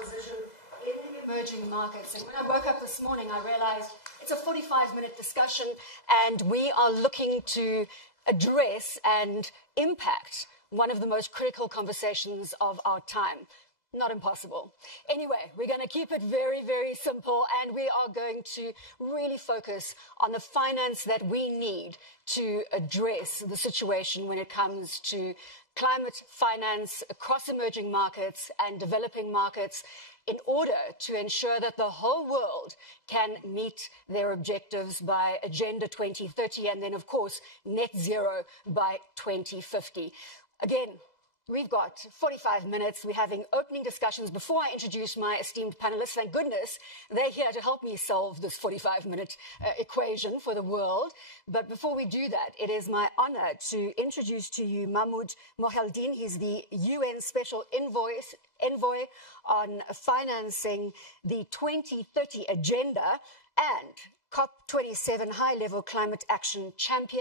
transition in the emerging markets. And when I woke up this morning, I realized it's a 45-minute discussion, and we are looking to address and impact one of the most critical conversations of our time. Not impossible. Anyway, we're going to keep it very, very simple, and we are going to really focus on the finance that we need to address the situation when it comes to climate finance across emerging markets and developing markets in order to ensure that the whole world can meet their objectives by Agenda 2030 and then, of course, net zero by 2050. Again, we've got 45 minutes. We're having opening discussions. Before I introduce my esteemed panelists, thank goodness they're here to help me solve this 45-minute equation for the world. But before we do that, it is my honor to introduce to you Mahmoud Mohiuddin. He's the UN Special Envoy on financing the 2030 agenda and COP27 high-level climate action champion.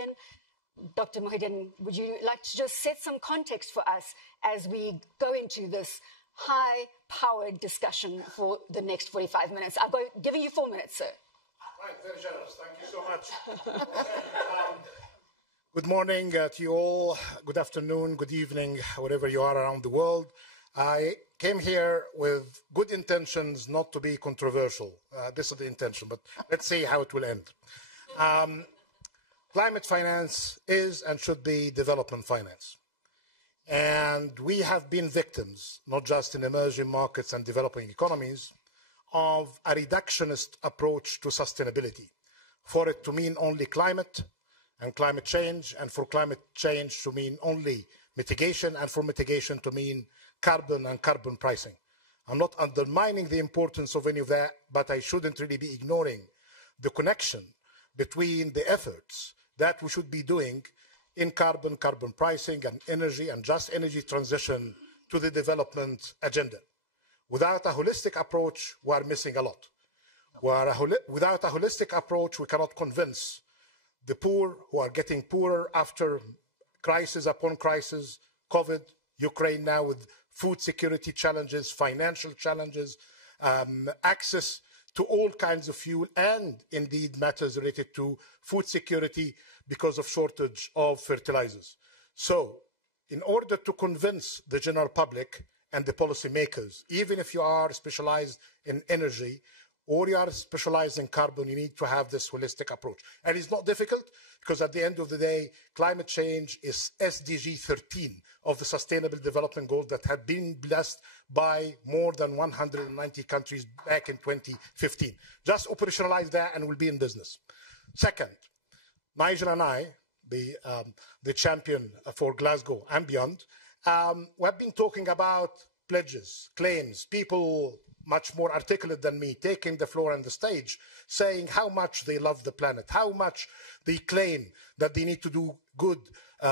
Dr. Mohiuddin, would you like to just set some context for us as we go into this high-powered discussion for the next 45 minutes? I'm giving you 4 minutes, sir. Right, very generous. Thank you so much. Good morning to you all. Good afternoon, good evening, wherever you are around the world. I came here with good intentions, not to be controversial. This is the intention, but let's see how it will end. Climate finance is and should be development finance. And we have been victims, not just in emerging markets and developing economies, of a reductionist approach to sustainability. For it to mean only climate and climate change, and for climate change to mean only mitigation, and for mitigation to mean carbon and carbon pricing. I'm not undermining the importance of any of that, but I shouldn't really be ignoring the connection between the efforts that we should be doing in carbon pricing and energy and just energy transition to the development agenda. Without a holistic approach, we are missing a lot. Without a holistic approach, we cannot convince the poor who are getting poorer after crisis upon crisis, COVID, Ukraine now with food security challenges, financial challenges, access to all kinds of fuel, and indeed matters related to food security because of shortage of fertilizers. So, in order to convince the general public and the policymakers, even if you are specialized in energy or you are specialized in carbon, you need to have this holistic approach. And it's not difficult, because at the end of the day, climate change is SDG 13 of the Sustainable Development Goals that had been blessed by more than 190 countries back in 2015. Just operationalize that and we'll be in business. Second, Nigel and I, the champion for Glasgow and beyond, we have been talking about pledges, claims, people much more articulate than me taking the floor and the stage, saying how much they love the planet, how much they claim that they need to do good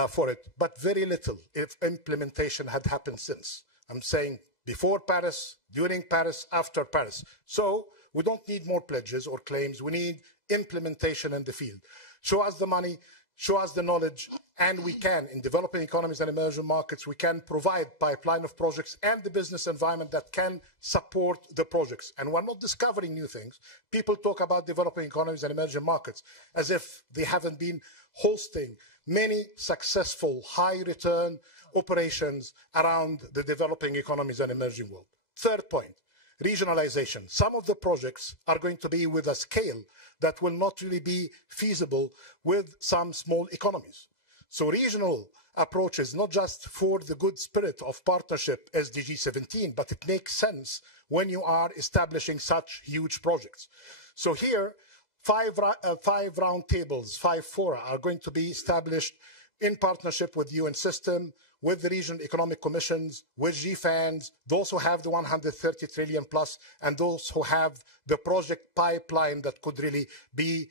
for it, but very little if implementation had happened since. I'm saying before Paris, during Paris, after Paris. So we don't need more pledges or claims, we need implementation in the field. Show us the money, show us the knowledge, and we can, in developing economies and emerging markets, we can provide pipeline of projects and the business environment that can support the projects. And we're not discovering new things. People talk about developing economies and emerging markets as if they haven't been hosting many successful high-return operations around the developing economies and emerging world. Third point, regionalization. Some of the projects are going to be with a scale that will not really be feasible with some small economies. So regional approaches, not just for the good spirit of partnership SDG 17, but it makes sense when you are establishing such huge projects. So here, five round tables, 5 fora are going to be established in partnership with the UN system, with the regional economic commissions, with GFANs, those who have the 130 trillion plus, and those who have the project pipeline that could really be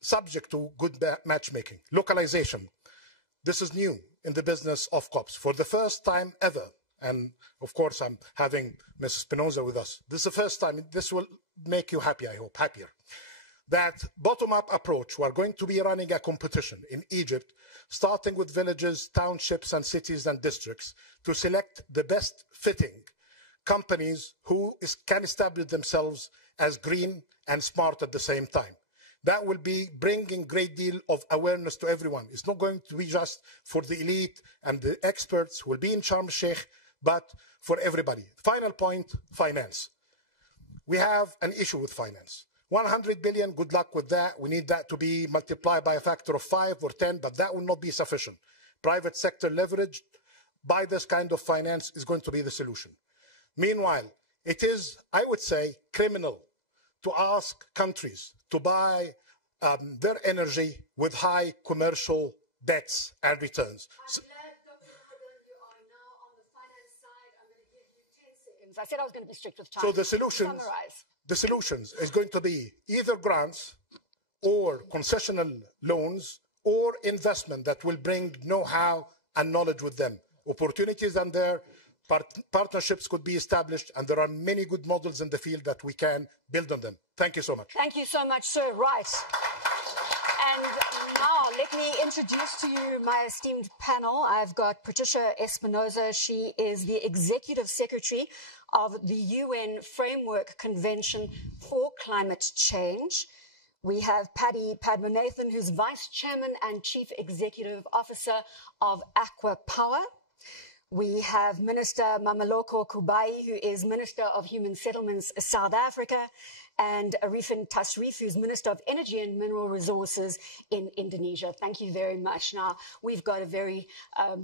subject to good matchmaking. Localization. This is new in the business of COPs. For the first time ever, and of course I'm having Ms. Spinoza with us, this is the first time, this will make you happy, I hope, happier. That bottom-up approach, we're going to be running a competition in Egypt, starting with villages, townships, and cities and districts to select the best fitting companies who can establish themselves as green and smart at the same time. That will be bringing a great deal of awareness to everyone. It's not going to be just for the elite and the experts who will be in Sharm el-Sheikh, but for everybody. Final point, finance. We have an issue with finance. 100 billion, good luck with that. We need that to be multiplied by a factor of 5 or 10, but that will not be sufficient. Private sector leveraged by this kind of finance is going to be the solution. Meanwhile, it is, I would say, criminal to ask countries to buy their energy with high commercial debts and returns. I'm glad, Dr. Gabriel, you are now on the finance side. I'm going to give you 10 seconds. I said I was going to be strict with time. So the solutions is going to be either grants or concessional loans or investment that will bring know-how and knowledge with them. Opportunities are there. Partnerships could be established, and there are many good models in the field that we can build on them. Thank you so much. Thank you so much, sir. Right. And now let me introduce to you my esteemed panel. I've got Patricia Espinosa. She is the Executive Secretary of the UN Framework Convention for Climate Change. We have Paddy Padmanathan, who's Vice Chairman and Chief Executive Officer of Aqua Power. We have Minister Mameloko Kubai, who is Minister of Human Settlements, South Africa, and Arifin Tasrif, who's Minister of Energy and Mineral Resources in Indonesia. Thank you very much. Now, we've got a very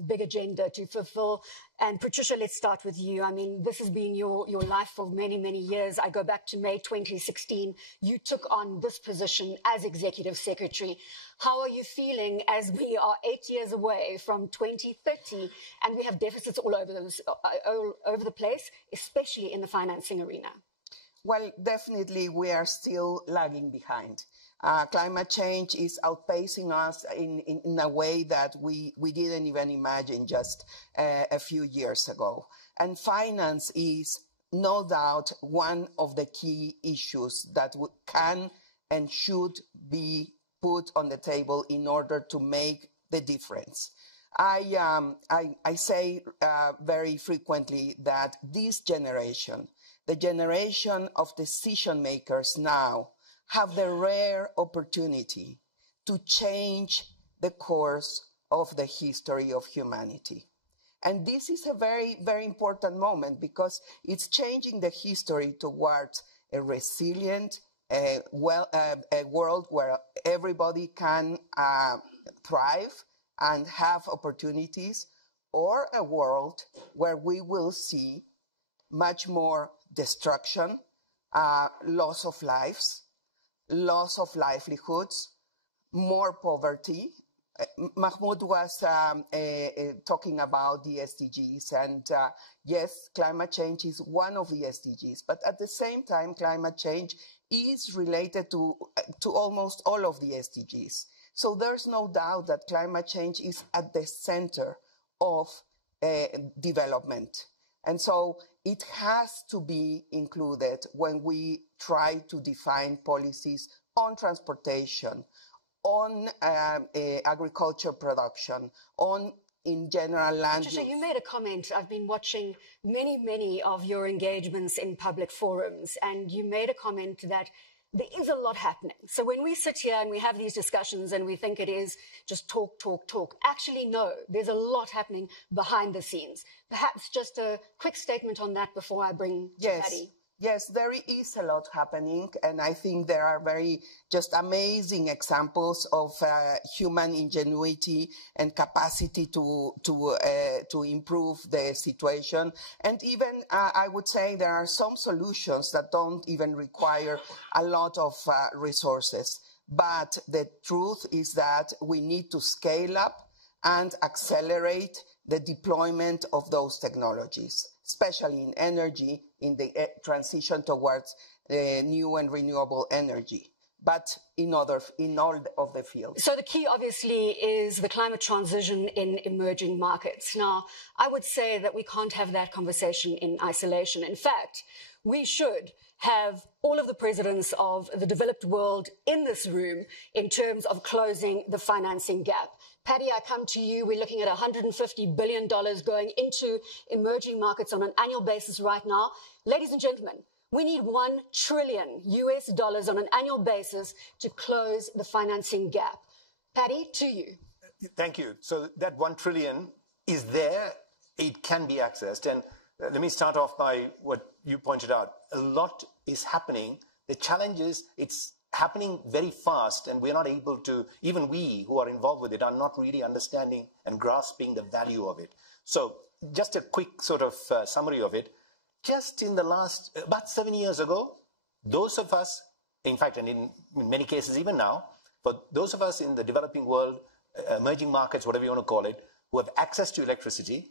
big agenda to fulfill. And Patricia, let's start with you. I mean, this has been your life for many, many years. I go back to May 2016. You took on this position as Executive Secretary. How are you feeling as we are 8 years away from 2030 and we have deficits all over the place, especially in the financing arena? Well, definitely we are still lagging behind. Climate change is outpacing us in a way that we didn't even imagine just a few years ago. And finance is no doubt one of the key issues that can and should be put on the table in order to make the difference. I say very frequently that this generation, the generation of decision makers now, have the rare opportunity to change the course of the history of humanity. And this is a very, very important moment because it's changing the history towards a resilient, a world where everybody can thrive and have opportunities, or a world where we will see much more destruction, loss of lives, loss of livelihoods, more poverty. Mahmoud was talking about the SDGs, and yes, climate change is one of the SDGs, but at the same time, climate change is related to almost all of the SDGs. So there's no doubt that climate change is at the center of development. And so it has to be included when we try to define policies on transportation, on agriculture production, on, in general, land use. Patricia, you made a comment. I've been watching many of your engagements in public forums, and you made a comment that there is a lot happening. So when we sit here and we have these discussions and we think it is just talk, actually, no, there's a lot happening behind the scenes. Perhaps just a quick statement on that before I bring Paddy. Yes, there is a lot happening, and I think there are very just amazing examples of human ingenuity and capacity to improve the situation. And even, I would say, there are some solutions that don't even require a lot of resources. But the truth is that we need to scale up and accelerate the deployment of those technologies, especially in energy, in the transition towards new and renewable energy, but in all of the fields. So the key, obviously, is the climate transition in emerging markets. Now, I would say that we can't have that conversation in isolation. In fact, we should have all of the presidents of the developed world in this room in terms of closing the financing gap. Paddy, I come to you. We're looking at $150 billion going into emerging markets on an annual basis right now. Ladies and gentlemen, we need $1 trillion on an annual basis to close the financing gap. Paddy, to you. Thank you. So that 1 trillion is there. It can be accessed. And let me start off by what you pointed out. A lot is happening. The challenge is it's happening very fast, and we're not able to, even we who are involved with it, are not really understanding and grasping the value of it. So just a quick sort of summary of it. Just in the last, about 7 years ago, those of us, in fact, and in many cases even now, for those of us in the developing world, emerging markets, whatever you want to call it, who have access to electricity,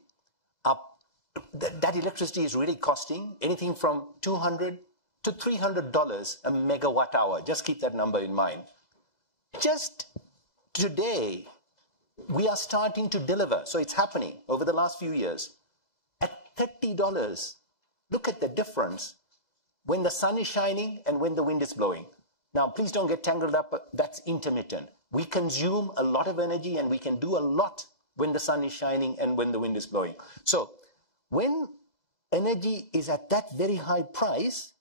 that electricity is really costing anything from $200 to $300 a megawatt hour. Just keep that number in mind. Just today, we are starting to deliver. So it's happening over the last few years. At $30, look at the difference when the sun is shining and when the wind is blowing. Now, please don't get tangled up, but that's intermittent. We consume a lot of energy, and we can do a lot when the sun is shining and when the wind is blowing. So when energy is at that very high price,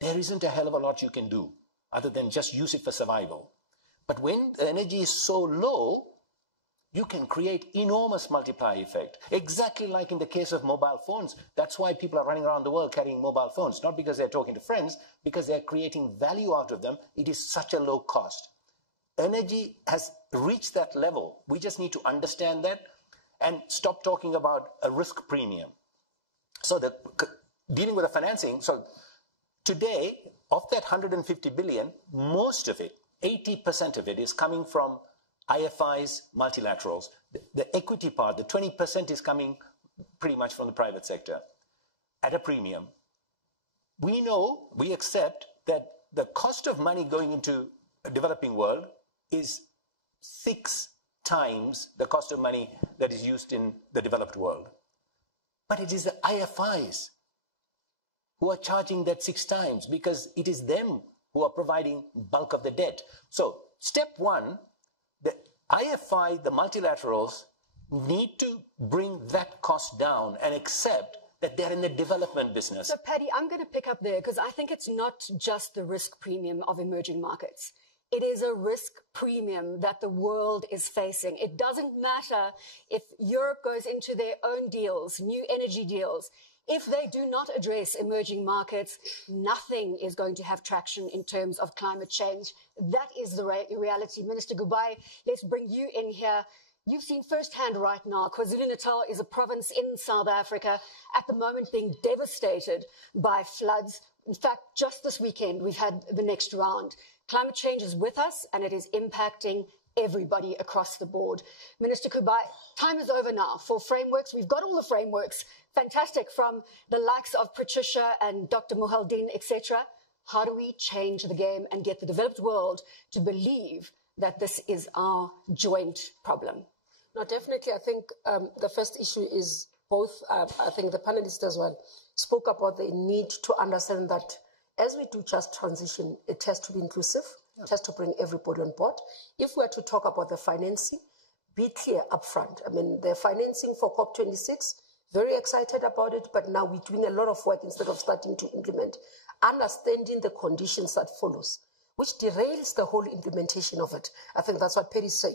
there isn't a hell of a lot you can do other than just use it for survival. But when the energy is so low, you can create enormous multiplier effect. Exactly like in the case of mobile phones. That's why people are running around the world carrying mobile phones. Not because they're talking to friends, because they're creating value out of them. It is such a low cost. Energy has reached that level. We just need to understand that and stop talking about a risk premium. So dealing with the financing, so today, of that 150 billion, most of it, 80% of it, is coming from IFIs, multilaterals. The equity part, the 20%, is coming pretty much from the private sector at a premium. We know, we accept that the cost of money going into a developing world is 6 times the cost of money that is used in the developed world. But it is the IFIs who are charging that 6 times, because it is them who are providing bulk of the debt. So step one, the IFI, the multilaterals, need to bring that cost down and accept that they're in the development business. So Paddy, I'm going to pick up there, because I think it's not just the risk premium of emerging markets. It is a risk premium that the world is facing. It doesn't matter if Europe goes into their own deals, new energy deals. If they do not address emerging markets, nothing is going to have traction in terms of climate change. That is the reality. Minister Gubai, let's bring you in here. You've seen firsthand right now, KwaZulu-Natal is a province in South Africa at the moment being devastated by floods. In fact, just this weekend, we've had the next round. Climate change is with us, and it is impacting everybody across the board. Minister Kubai, time is over now for frameworks. We've got all the frameworks. Fantastic, from the likes of Patricia and Dr. Muhaldin, etc. How do we change the game and get the developed world to believe that this is our joint problem? No, definitely. I think the first issue is both, I think the panelists as well spoke about the need to understand that as we do just transition, it has to be inclusive. It has to bring everybody on board. If we are to talk about the financing, be clear upfront. I mean, the financing for COP26, very excited about it, but now we're doing a lot of work instead of starting to implement, understanding the conditions that follows, which derails the whole implementation of it. I think that's what Perry said.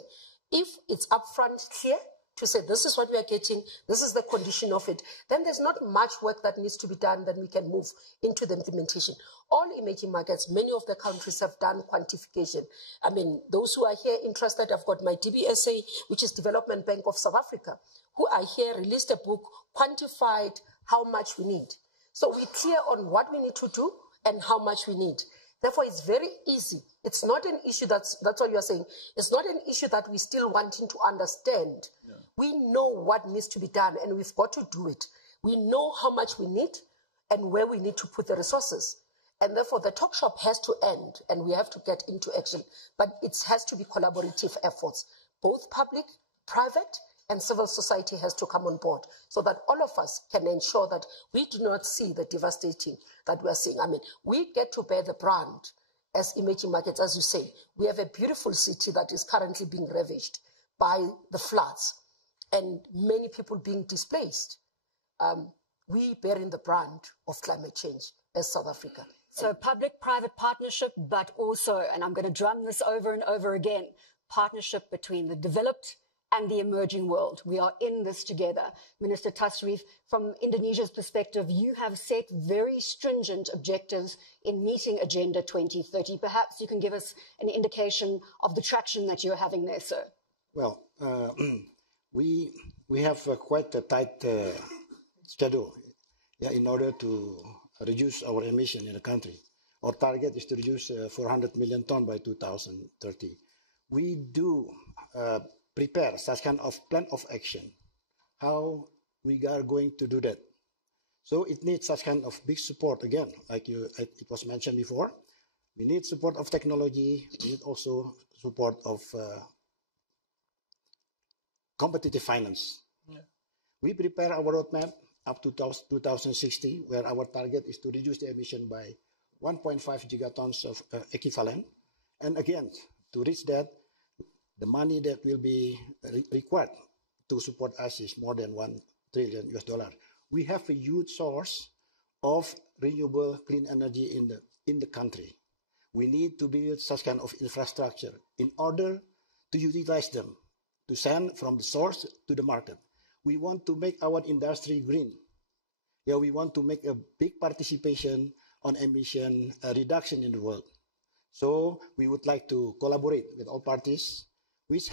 If it's upfront clear to say this is what we are getting, this is the condition of it, then there's not much work that needs to be done, then we can move into the implementation. All emerging markets, many of the countries have done quantification. I mean, those who are here interested, I've got my DBSA, which is Development Bank of South Africa, who are here, released a book, quantified how much we need. So we're clear on what we need to do and how much we need. Therefore, it's very easy. It's not an issue that's what you're saying. It's not an issue that we're still wanting to understand. Yeah. We know what needs to be done, and we've got to do it. We know how much we need and where we need to put the resources. And therefore, the talk shop has to end, and we have to get into action. But it has to be collaborative efforts, both public, private, and civil society has to come on board so that all of us can ensure that we do not see the devastating that we are seeing. I mean, we get to bear the brand as emerging markets, as you say. We have a beautiful city that is currently being ravaged by the floods and many people being displaced. We bearing the brand of climate change as South Africa. So public-private partnership, but also, and I'm going to drum this over and over again, partnership between the developed and the emerging world. We are in this together. Minister Tasrif, from Indonesia's perspective, you have set very stringent objectives in meeting Agenda 2030. Perhaps you can give us an indication of the traction that you're having there, sir. Well, we have quite a tight schedule in order to reduce our emission in the country. Our target is to reduce 400 million tonnes by 2030. We do prepare such kind of plan of action, how we are going to do that. So it needs such kind of big support, again, like it was mentioned before. We need support of technology, we need also support of competitive finance. Yeah. We prepare our roadmap up to 2060, where our target is to reduce the emission by 1.5 gigatons of equivalent. And again, to reach that, the money that will be required to support us is more than $1 trillion US. We have a huge source of renewable clean energy in the country. We need to build such kind of infrastructure in order to utilize them, to send from the source to the market. We want to make our industry green. Yeah, we want to make a big participation on emission reduction in the world. So we would like to collaborate with all parties which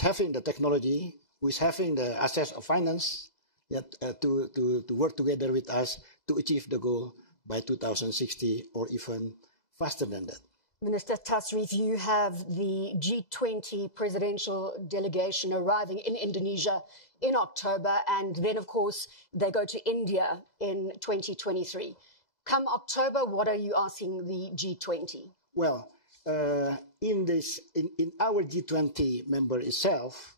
having the technology, which having the access of finance, to work together with us to achieve the goal by 2060 or even faster than that. Minister Tasrif, you have the G20 presidential delegation arriving in Indonesia in October, and then, of course, they go to India in 2023. Come October, what are you asking the G20? Well, in our G20 member itself,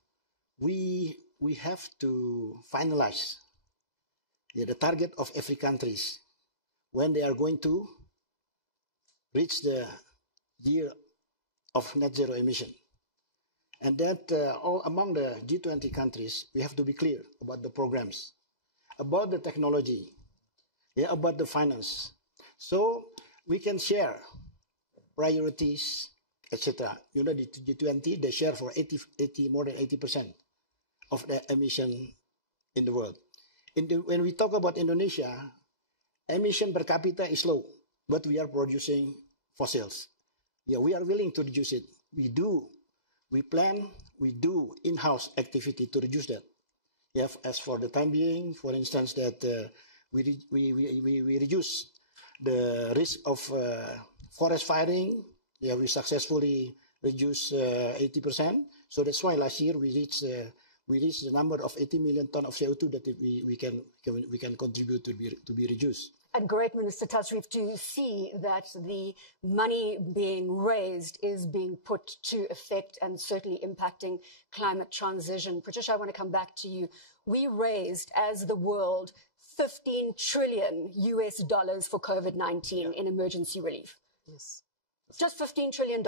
we have to finalize the target of every countries when they are going to reach the year of net zero emission. And that all among the G20 countries, we have to be clear about the programs, about the technology, about the finance. So we can share priorities, etc. You know, the G20, they share for more than 80% of the emission in the world. When we talk about Indonesia, emission per capita is low, but we are producing fossils. Yeah, we are willing to reduce it. We plan, we do in-house activity to reduce that. Yeah, as for the time being, for instance, that we reduce the risk of forest firing. Yeah, we successfully reduced 80%. So that's why last year we reached the number of 80 million tons of CO2 that we can contribute to be reduced. And great, Minister Tasrif, to see that the money being raised is being put to effect and certainly impacting climate transition. Patricia, I want to come back to you. We raised, as the world, $15 trillion US for COVID-19 in emergency relief. Yes. Just $15 trillion.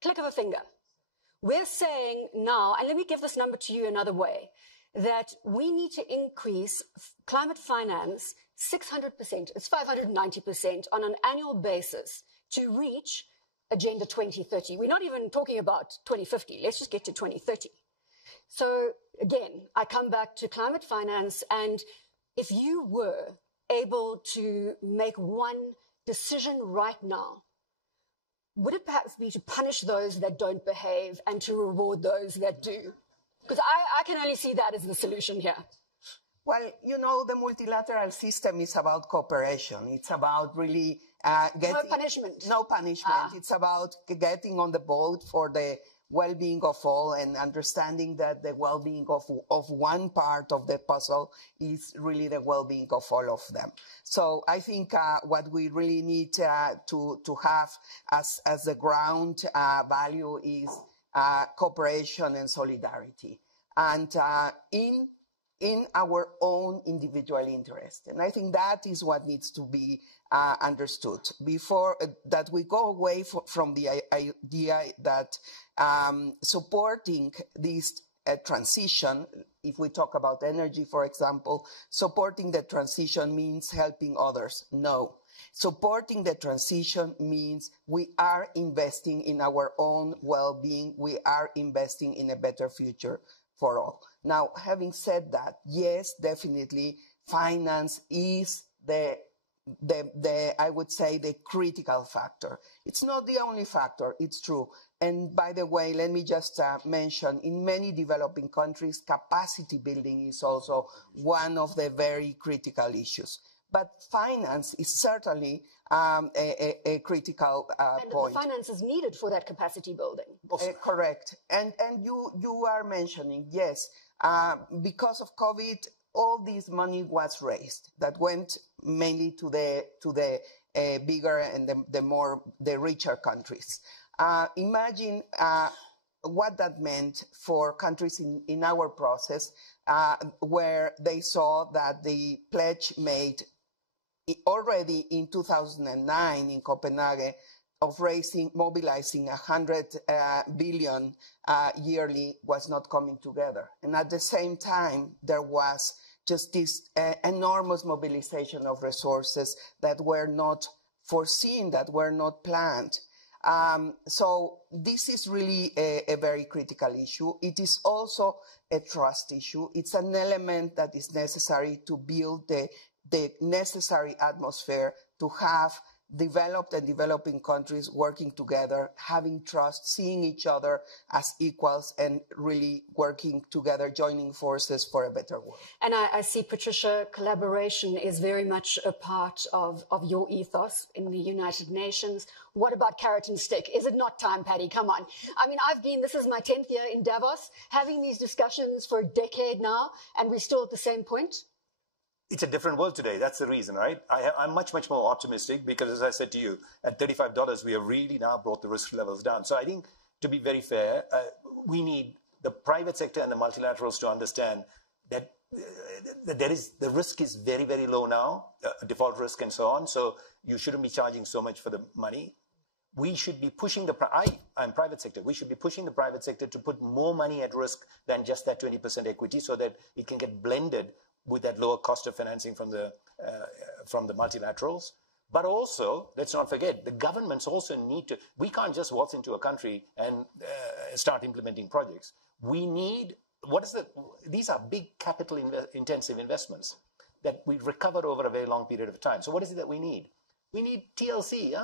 Click of a finger. We're saying now, and let me give this number to you another way, that we need to increase climate finance 600%, it's 590% on an annual basis to reach Agenda 2030. We're not even talking about 2050. Let's just get to 2030. So again, I come back to climate finance, and if you were able to make one decision right now, would it perhaps be to punish those that don't behave and to reward those that do? Because I can only see that as the solution here. Well, you know, the multilateral system is about cooperation. It's about really getting... No punishment. No punishment. It's about getting on the boat for the well-being of all and understanding that the well-being of one part of the puzzle is really the well-being of all of them. So I think what we really need to have as the ground value is cooperation and solidarity, and in our own individual interest. And I think that is what needs to be understood before that we go away from the idea that supporting this transition, if we talk about energy, for example, supporting the transition means helping others. No. Supporting the transition means we are investing in our own well-being. We are investing in a better future for all. Now, having said that, yes, definitely, finance is I would say, the critical factor. It's not the only factor, it's true. And by the way, let me just mention, in many developing countries, capacity building is also one of the very critical issues. But finance is certainly a critical point. And the finance is needed for that capacity building. Correct. And you are mentioning, yes, because of COVID, all this money was raised that went mainly to the bigger and the richer countries. Imagine what that meant for countries in our process, where they saw that the pledge made already in 2009 in Copenhagen of mobilizing 100 billion yearly was not coming together. And at the same time, there was just this enormous mobilization of resources that were not foreseen, that were not planned. So this is really a very critical issue. It is also a trust issue. It's an element that is necessary to build the necessary atmosphere to have developed and developing countries working together, having trust, seeing each other as equals, and really working together, joining forces for a better world. And I see, Patricia, collaboration is very much a part of your ethos in the United Nations. What about carrot and stick? Is it not time, Patty? Come on. I mean, this is my 10th year in Davos, having these discussions for a decade now, and we're still at the same point. It's a different world today. That's the reason, right? I'm much, much more optimistic because, as I said to you, at $35, we have really now brought the risk levels down. So I think, to be very fair, we need the private sector and the multilaterals to understand that the risk is very, very low now, default risk and so on. So you shouldn't be charging so much for the money. We should be pushing I'm private sector. We should be pushing the private sector to put more money at risk than just that 20% equity, so that it can get blended with that lower cost of financing from the multilaterals. But also, let's not forget, the governments also need to, we can't just waltz into a country and start implementing projects. We need, these are big capital intensive investments that we recover over a very long period of time. So what is it that we need? We need TLC,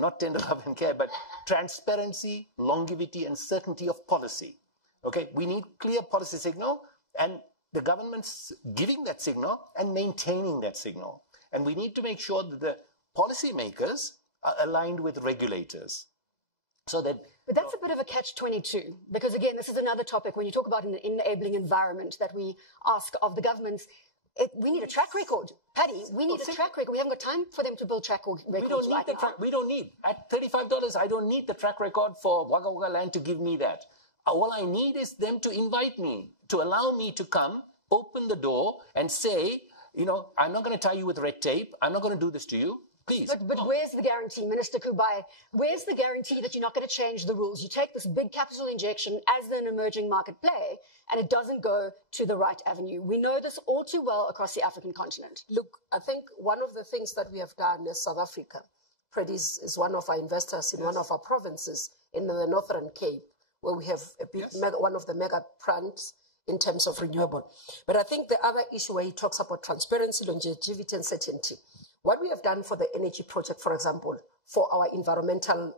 not tender love and care, but transparency, longevity, and certainty of policy. Okay, we need clear policy signal, and the government's giving that signal and maintaining that signal. And we need to make sure that the policymakers are aligned with regulators. But that's a bit of a catch-22, because again, this is another topic when you talk about an enabling environment that we ask of the governments. We need a track record. Patty, we need a track record. We haven't got time for them to build track records. We don't need the track. We don't need. At $35, I don't need the track record for Wagga Wagga land to give me that. All I need is them to invite me, to allow me to come, open the door and say, I'm not going to tie you with red tape. I'm not going to do this to you. Please. But where's the guarantee, Minister Kubai? Where's the guarantee that you're not going to change the rules? You take this big capital injection as an emerging market play, and it doesn't go to the right avenue. We know this all too well across the African continent. Look, I think one of the things that we have done as South Africa, Predis is one of our investors in one of our provinces in the Northern Cape, where we have one of the mega plants in terms of renewable. But I think the other issue where he talks about transparency, longevity, and certainty. What we have done for the energy project, for example, for our environmental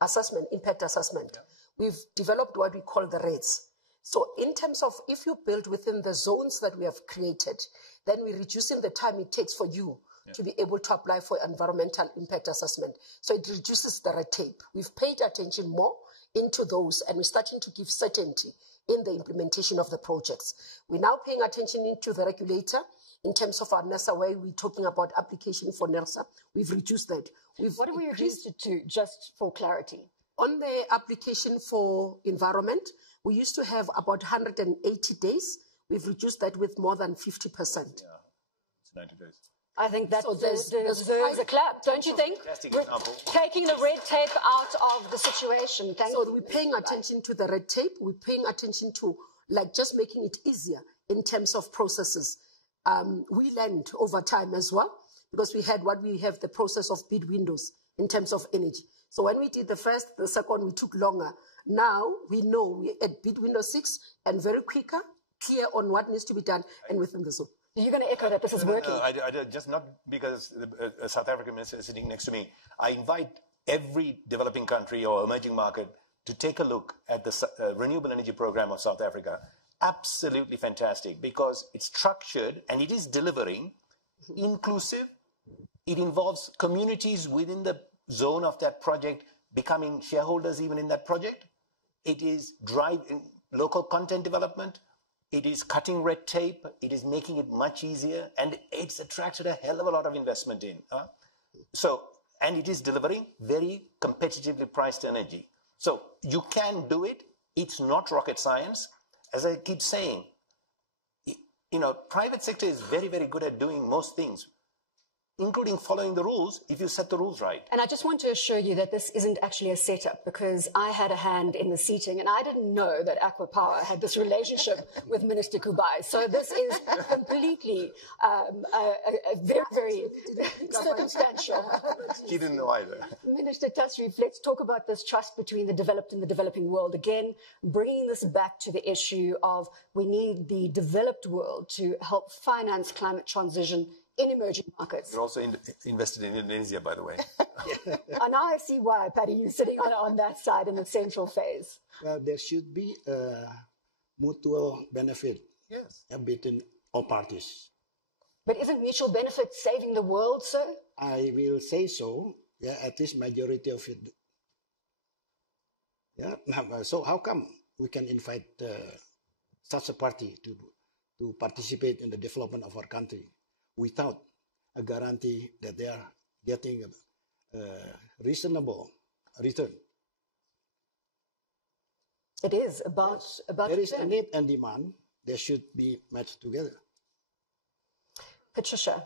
assessment, impact assessment, we've developed what we call the rates. So in terms of if you build within the zones that we have created, then we're reducing the time it takes for you to be able to apply for environmental impact assessment. So it reduces the red tape. We've paid attention more into those, and we're starting to give certainty in the implementation of the projects. We're now paying attention into the regulator in terms of our NERSA, where we're talking about application for NERSA. We've reduced that. What have we reduced it to, just for clarity? On the application for environment, we used to have about 180 days. We've reduced that with more than 50%. Yeah, it's 90 days. I think that So there's deserves a clap, don't you think? Fantastic We're example. taking the red tape out of the situation. Thank So you. we're paying attention to the red tape. We're paying attention to like just making it easier in terms of processes. We learned over time as well, because we have the process of bid windows in terms of energy. So when we did the first, the second, we took longer. Now we know we at bid window 6 and very quicker, clear on what needs to be done and within the zone. You're going to echo that this is working. No, I just not because a South African minister is sitting next to me. I invite every developing country or emerging market to take a look at the renewable energy program of South Africa. Absolutely fantastic, because it's structured and it is delivering, inclusive. It involves communities within the zone of that project becoming shareholders even in that project. It is driving local content development. It is cutting red tape. It is making it much easier, and it's attracted a hell of a lot of investment in. And it is delivering very competitively priced energy. So you can do it. It's not rocket science. As I keep saying, private sector is very, very good at doing most things, including following the rules if you set the rules right. And I just want to assure you that this isn't actually a setup, because I had a hand in the seating and I didn't know that Aqua Power had this relationship with Minister Kubai. So this is completely a very, very circumstantial. He didn't know either. Minister Tasrif, let's talk about this trust between the developed and the developing world. Again, bringing this back to the issue of we need the developed world to help finance climate transition in emerging markets. You're also invested in Indonesia, by the way. And now I see why, Paddy, you're sitting on that side in the central phase. Well, there should be a mutual benefit between all parties. But isn't mutual benefit saving the world, sir? I will say so. Yeah, at least majority of it. Yeah. So how come we can invite such a party to participate in the development of our country without a guarantee that they are getting a reasonable return? It is about there is a need and demand. They should be matched together. Patricia,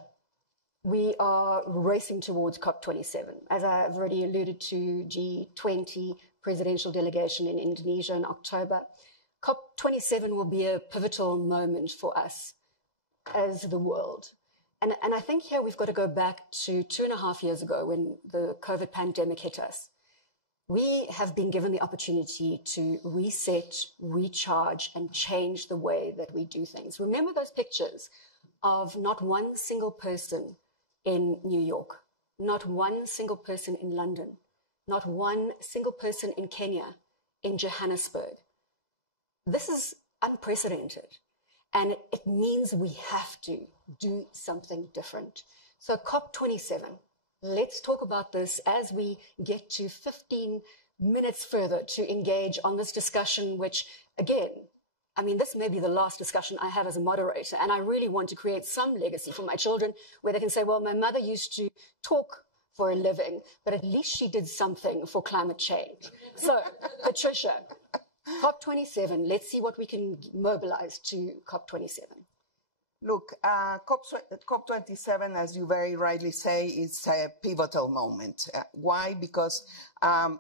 we are racing towards COP27. As I've already alluded to, G20 presidential delegation in Indonesia in October. COP27 will be a pivotal moment for us as the world. And I think here we've got to go back to 2.5 years ago when the COVID pandemic hit us. We have been given the opportunity to reset, recharge, and change the way that we do things. Remember those pictures of not one single person in New York, not one single person in London, not one single person in Kenya, in Johannesburg. This is unprecedented. And it means we have to do something different. So COP27, let's talk about this as we get to 15 minutes further to engage on this discussion, which, again, I mean, this may be the last discussion I have as a moderator, and I really want to create some legacy for my children where they can say, well, my mother used to talk for a living, but at least she did something for climate change. So, Patricia, COP27, let's see what we can mobilize to COP27. Look, COP27, as you very rightly say, is a pivotal moment. Why? Because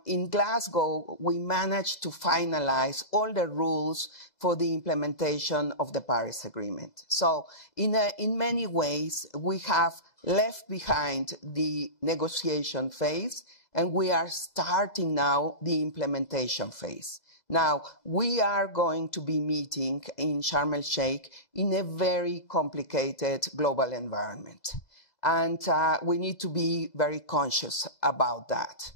in Glasgow, we managed to finalize all the rules for the implementation of the Paris Agreement. So in many ways, we have left behind the negotiation phase, and we are starting now the implementation phase. Now, we are going to be meeting in Sharm el-Sheikh in a very complicated global environment. And we need to be very conscious about that,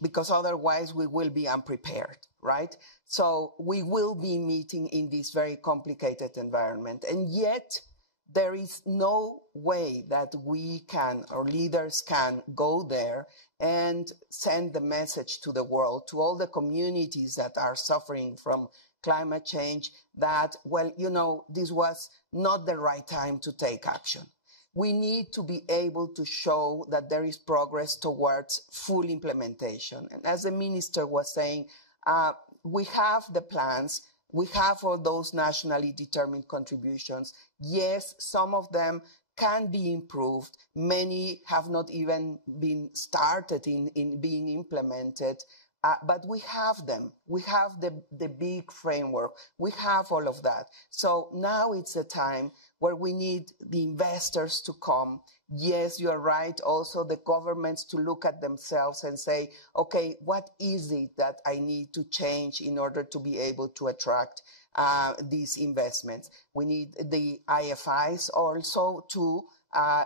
because otherwise we will be unprepared, right? So we will be meeting in this very complicated environment. And yet, there is no way that we can, or leaders can, go there and send the message to the world, to all the communities that are suffering from climate change, that, well, you know, this was not the right time to take action. we need to be able to show that there is progress towards full implementation. And as the minister was saying, we have the plans, we have all those nationally determined contributions. Yes, some of them can be improved. Many have not even been started in being implemented. But we have them. We have the big framework. We have all of that. So now it's a time where we need the investors to come. Yes, you are right. Also, the governments to look at themselves and say, okay, what is it that I need to change in order to be able to attract these investments? We need the IFIs also to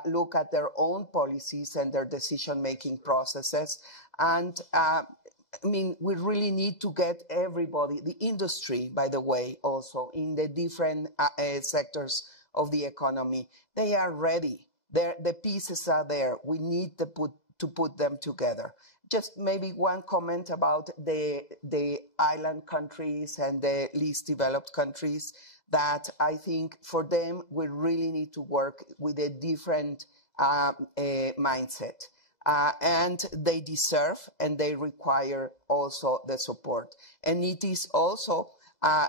look at their own policies and their decision-making processes. And I mean, we really need to get everybody, the industry, by the way, also in the different sectors of the economy. They are ready. The pieces are there. We need to put them together. Just maybe one comment about the island countries and the least developed countries, that I think for them, we really need to work with a different mindset. And they deserve and they require also the support. And it is also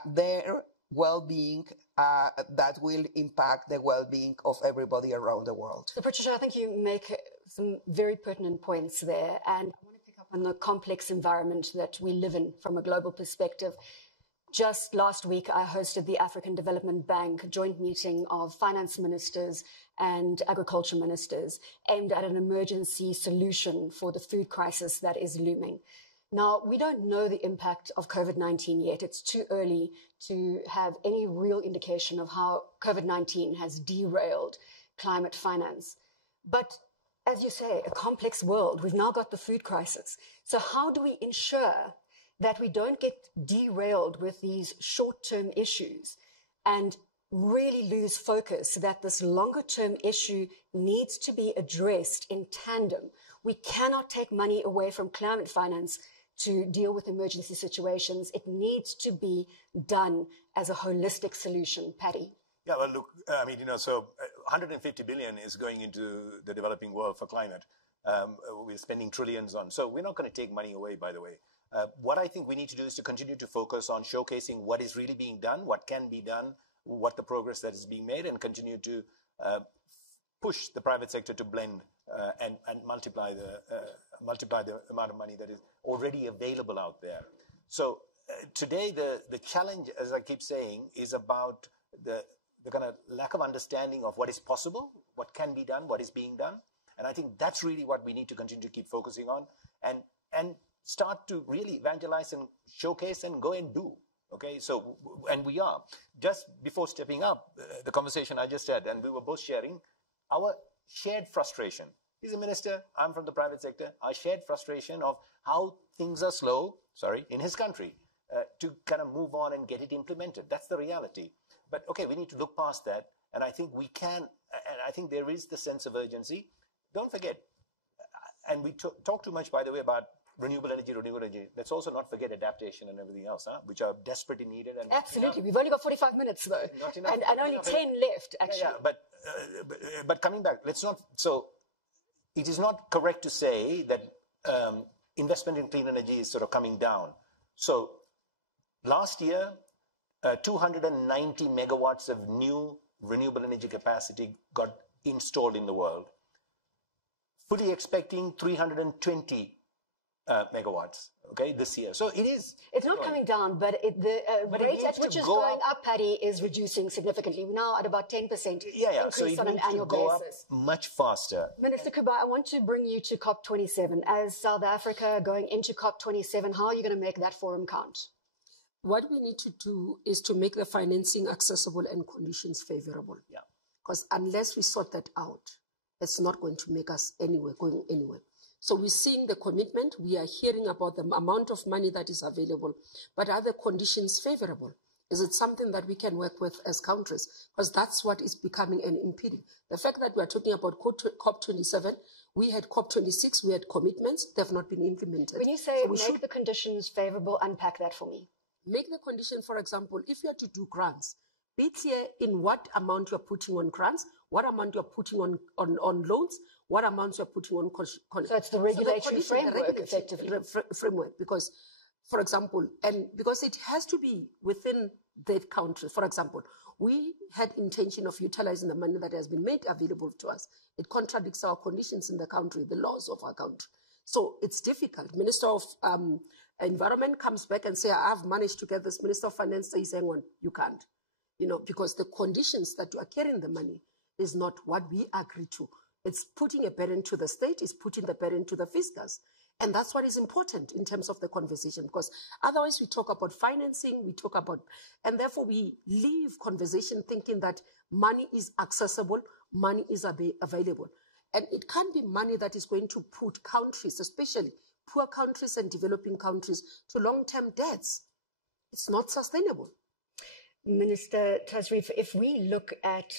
their well-being that will impact the well-being of everybody around the world. So, Patricia, I think you make some very pertinent points there. And I want to pick up on the complex environment that we live in from a global perspective. Just last week, I hosted the African Development Bank joint meeting of finance ministers and agriculture ministers aimed at an emergency solution for the food crisis that is looming. Now, we don't know the impact of COVID-19 yet. It's too early to have any real indication of how COVID-19 has derailed climate finance. But as you say, a complex world. We've now got the food crisis. So how do we ensure that we don't get derailed with these short-term issues and really lose focus, that this longer-term issue needs to be addressed in tandem? We cannot take money away from climate finance to deal with emergency situations. It needs to be done as a holistic solution. Paddy? Yeah, well, look, I mean, so 150 billion is going into the developing world for climate. We're spending trillions on. So we're not going to take money away, by the way. What I think we need to do is to continue to focus on showcasing what is really being done, what can be done, what the progress that is being made, and continue to push the private sector to blend and multiply the amount of money that is already available out there. So today, the challenge, as I keep saying, is about the kind of lack of understanding of what is possible, what can be done, what is being done. And I think that's really what we need to continue to keep focusing on and start to really evangelize and showcase and go and do. Okay, so, and we are. Just before stepping up, the conversation I just had, and we were both sharing our shared frustration. He's a minister, I'm from the private sector. Our shared frustration of how things are slow, in his country, to kind of move on and get it implemented. That's the reality. But okay, we need to look past that. And I think we can, and I think there is the sense of urgency. Don't forget, and we talk too much, by the way, about renewable energy. Let's also not forget adaptation and everything else, which are desperately needed. And absolutely. We've only got 45 minutes, though. Not enough. And only 10 left, actually. Yeah, but coming back, let's not, so it is not correct to say that investment in clean energy is sort of coming down. So last year, 290 megawatts of new renewable energy capacity got installed in the world. Fully expecting 320 megawatts, okay, this year. So it is. It's not coming down, but the rate at which it's going up, Paddy, is reducing significantly. We're now at about 10% increase on an annual basis. Much faster. Minister Kuba, I want to bring you to COP27. As South Africa going into COP27, how are you going to make that forum count? What we need to do is to make the financing accessible and conditions favorable. Yeah. Because unless we sort that out, it's not going to make us going anywhere. So we're seeing the commitment. We are hearing about the amount of money that is available. But are the conditions favorable? Is it something that we can work with as countries? Because that's what is becoming an impeding. The fact that we are talking about COP27, we had COP26, we had commitments, they have not been implemented. When you say make the conditions favorable, unpack that for me. Make the condition, for example, if you are to do grants, be clear in what amount you're putting on grants, what amount you're putting on loans, what amount you're putting on... So it's the regulatory framework, effectively. Framework, because, for example, and because it has to be within that country. For example, we had intention of utilizing the money that has been made available to us. It contradicts our conditions in the country, the laws of our country. So it's difficult. Minister of Environment comes back and says, I've managed to get this. Minister of Finance says, hang on, you can't. You know, because the conditions that you are carrying the money is not what we agree to. It's putting a burden to the state, it's putting the burden to the fiscus. And that's what is important in terms of the conversation, because otherwise we talk about financing, and therefore we leave conversation thinking that money is accessible, money is available. And it can't be money that is going to put countries, especially poor countries and developing countries, to long-term debts. It's not sustainable. Minister Tasrif, if we look at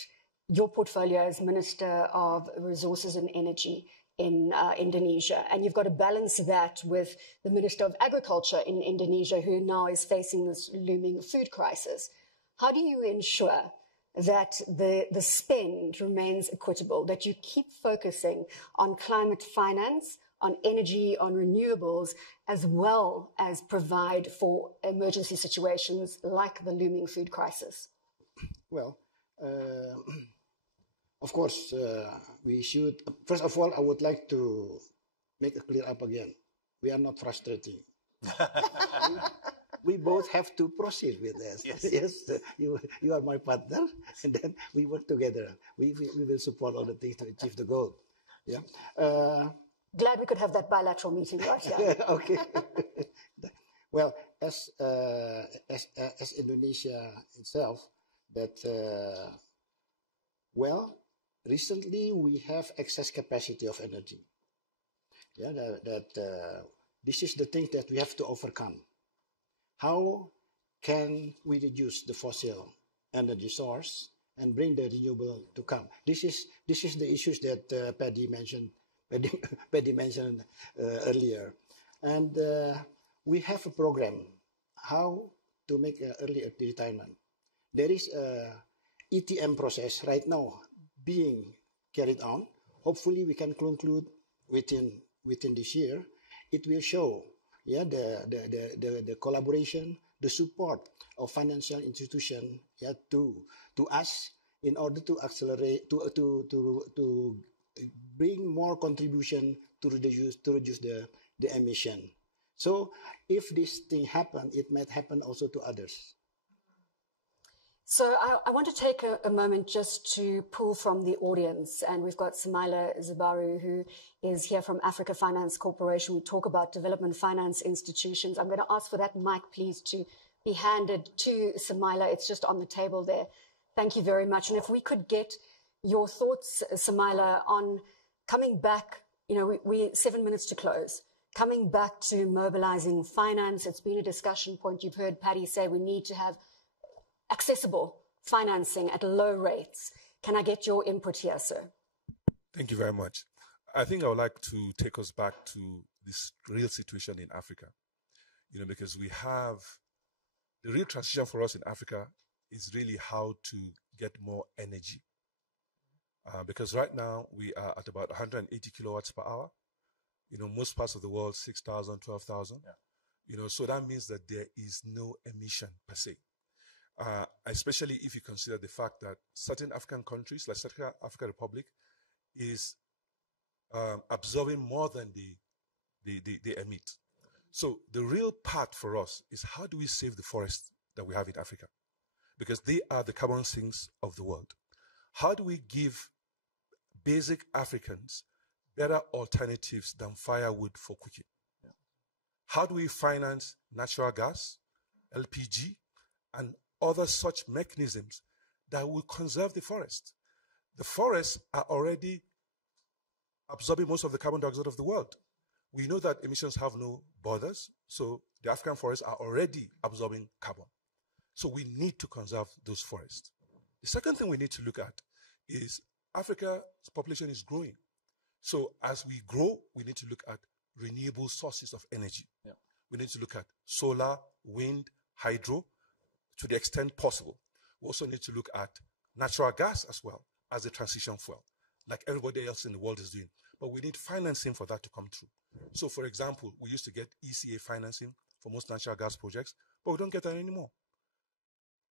your portfolio as Minister of Resources and Energy in Indonesia, and you've got to balance that with the Minister of Agriculture in Indonesia, who now is facing this looming food crisis, how do you ensure that the spend remains equitable, that you keep focusing on climate finance, on energy, on renewables, as well as provide for emergency situations like the looming food crisis? Well, of course, we should, first of all, I would like to make it clear up again. We are not frustrating. We both have to proceed with this. Yes, yes, you are my partner, and then we work together. We will support all the things to achieve the goal. Yeah. Glad we could have that bilateral meeting right here. Okay. Well, as Indonesia itself, well, recently we have excess capacity of energy. Yeah, this is the thing that we have to overcome. How can we reduce the fossil energy source and bring the renewable to come? This is the issues that Paddy mentioned earlier, and we have a program how to make early retirement. There is a ETM process right now being carried on. Hopefully, we can conclude within this year. It will show, yeah, the collaboration, the support of financial institution, yeah, to us in order to accelerate to bring more contribution to reduce the emission. So if this thing happen, it might happen also to others. So I want to take a moment just to pull from the audience, and we've got Samaila Zibaru, who is here from Africa Finance Corporation. We talk about development finance institutions. I'm going to ask for that mic, please, to be handed to Samaila. It's just on the table there. Thank you very much. And if we could get your thoughts, Samaila, on coming back, you know, we're 7 minutes to close. Coming back to mobilizing finance, it's been a discussion point. You've heard Paddy say we need to have accessible financing at low rates. Can I get your input here, sir? Thank you very much. I think I would like to take us back to this real situation in Africa, you know, because we have the real transition for us in Africa is really how to get more energy. Because right now we are at about 180 kilowatts per hour. You know, most parts of the world, 6,000, 12,000. Yeah. You know, so that means that there is no emission per se. Especially if you consider the fact that certain African countries, like South African Republic, is absorbing more than they emit. So the real part for us is how do we save the forests that we have in Africa? Because they are the carbon sinks of the world. How do we give basic Africans better alternatives than firewood for cooking? Yeah. How do we finance natural gas, LPG, and other such mechanisms that will conserve the forest? The forests are already absorbing most of the carbon dioxide of the world. We know that emissions have no borders, so the African forests are already absorbing carbon. So we need to conserve those forests. The second thing we need to look at is Africa's population is growing. So as we grow, we need to look at renewable sources of energy. Yeah. We need to look at solar, wind, hydro, to the extent possible. We also need to look at natural gas as well, as a transition fuel, like everybody else in the world is doing. But we need financing for that to come true. So, for example, we used to get ECA financing for most natural gas projects, but we don't get that anymore.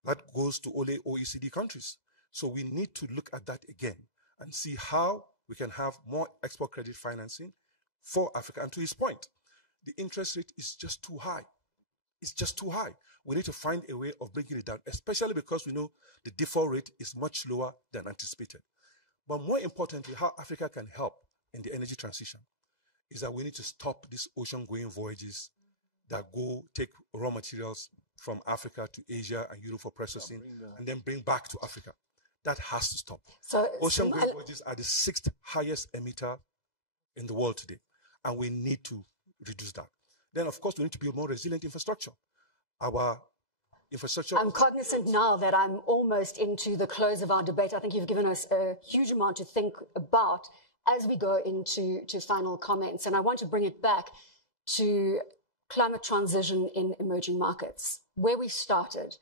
That goes to only OECD countries. So we need to look at that again and see how we can have more export credit financing for Africa. And to his point, the interest rate is just too high. It's just too high. We need to find a way of bringing it down, especially because we know the default rate is much lower than anticipated. But more importantly, how Africa can help in the energy transition is that we need to stop these ocean-going voyages that go take raw materials from Africa to Asia and Europe for processing and then bring back to Africa. That has to stop. So ocean-going voyages are the 6th highest emitter in the world today, and we need to reduce that. Then, of course, we need to build more resilient infrastructure. Our infrastructure... I'm cognizant now that I'm almost into the close of our debate. I think you've given us a huge amount to think about as we go into final comments. And I want to bring it back to climate transition in emerging markets, where we started.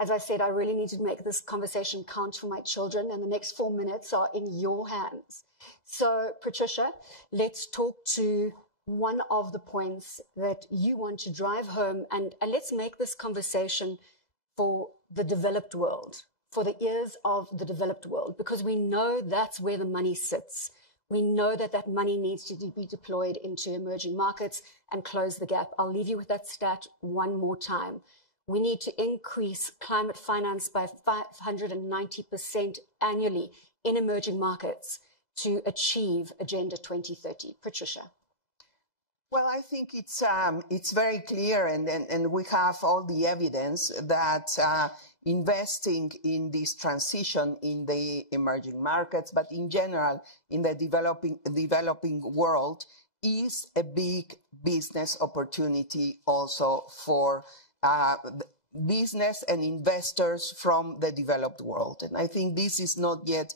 As I said, I really need to make this conversation count for my children, and the next 4 minutes are in your hands. So, Patricia, let's talk to one of the points that you want to drive home, and let's make this conversation for the developed world, for the ears of the developed world, because we know that's where the money sits. We know that that money needs to be deployed into emerging markets and close the gap. I'll leave you with that stat one more time. We need to increase climate finance by 590% annually in emerging markets to achieve Agenda 2030. Patricia. Well, I think it's very clear, and we have all the evidence that investing in this transition in the emerging markets, but in general in the developing world, is a big business opportunity also for business and investors from the developed world. And I think this is not yet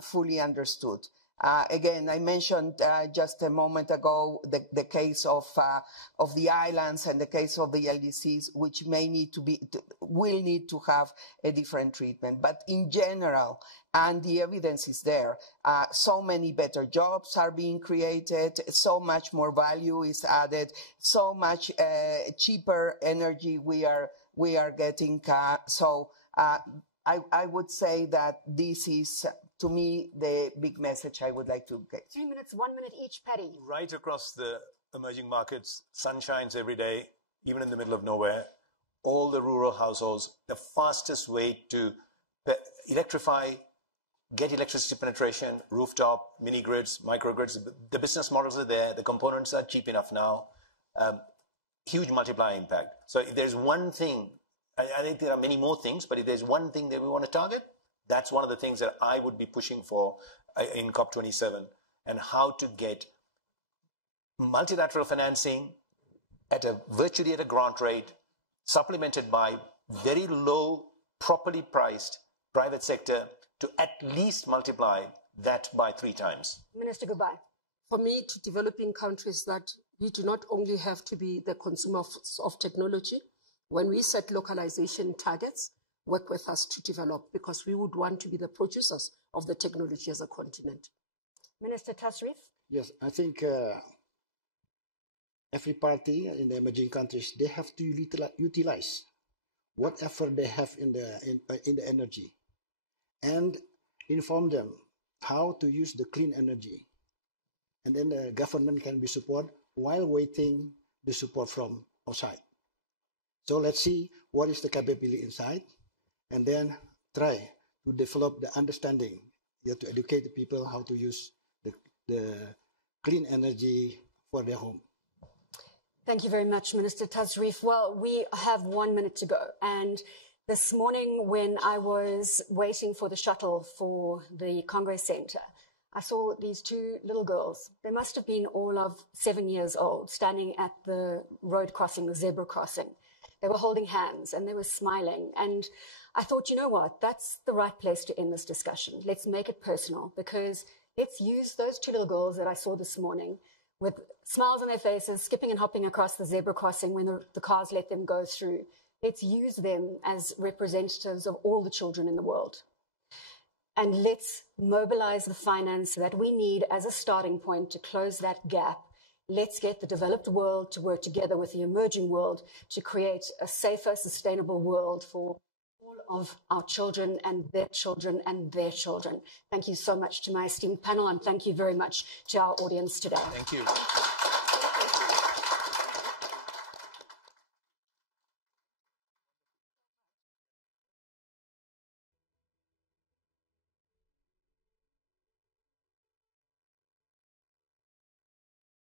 fully understood. Again, I mentioned just a moment ago the case of the islands and the case of the LDCs, which will need to have a different treatment. But in general, and the evidence is there, so many better jobs are being created, so much more value is added, so much cheaper energy we are getting. So I would say that this is, to me, the big message I would like to get. 3 minutes, 1 minute each, Paddy. Right across the emerging markets, sun shines every day, even in the middle of nowhere. All the rural households, the fastest way to electrify, get electricity penetration, rooftop, mini grids, microgrids, the business models are there, the components are cheap enough now, huge multiplier impact. So if there's one thing, I think there are many more things, but if there's one thing that we want to target, that's one of the things that I would be pushing for in COP27, and how to get multilateral financing virtually at a grant rate, supplemented by very low, properly priced private sector to at least multiply that by 3 times. Minister, goodbye. For me, to developing countries, that we do not only have to be the consumers of technology. When we set localization targets, work with us to develop, because we would want to be the producers of the technology as a continent. Minister Tasrif? Yes, I think every party in the emerging countries, they have to utilize whatever they have in the energy, and inform them how to use the clean energy. And then the government can be support while waiting the support from outside. So let's see what is the capability inside, and then try to develop the understanding. You have to educate the people how to use the clean energy for their home. Thank you very much, Minister Tasrif. Well, we have 1 minute to go. And this morning, when I was waiting for the shuttle for the Congress Center, I saw these 2 little girls. They must have been all of 7 years old, standing at the road crossing, the zebra crossing. They were holding hands and they were smiling. And I thought, you know what, that's the right place to end this discussion. Let's make it personal, because let's use those 2 little girls that I saw this morning with smiles on their faces, skipping and hopping across the zebra crossing when the cars let them go through. Let's use them as representatives of all the children in the world. and let's mobilize the finance that we need as a starting point to close that gap. Let's get the developed world to work together with the emerging world to create a safer, sustainable world for all of our children and their children and their children. Thank you so much to my esteemed panel, and thank you very much to our audience today. Thank you.